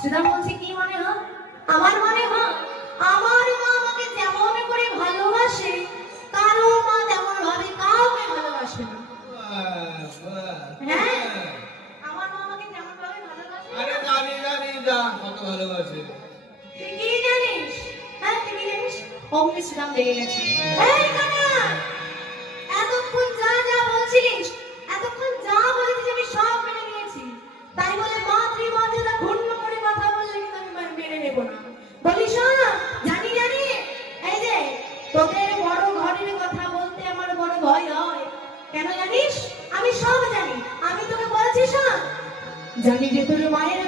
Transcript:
সুদাম বলছে কি মনে হয়? আমার মনে হয় আমার মা আমাকে যেমন করে ভালোবাসে কারো মা তেমন ভাবে কাউকে ভালোবাসে না। হ্যাঁ আমার মা আমাকে যেমন ভাবে ভালোবাসে। আরে জানি জানি যা কত ভালোবাসে। তুই কি জানিস? হ্যাঁ তুই কি জানিস? অমনি সুদাম লেগে গেছে। এই কানা এতক্ষণ যা যা বলছিলিস এতক্ষণ যা বলেছিস আমি সব মেনে নিয়েছি, তাই বলে মাতৃমর্যাদা ক্ষুণ্ণ করে কথা বললে কিন্তু আমি মেনে নেব না। বলিস না জানি জানি এই যে তোদের বড় ঘরের কথা বলতে আমার বড় ভয় হয়। কেন জানিস? আমি সব জানি। আমি তোকে বলছি শোন, জানি যে তোর মায়ের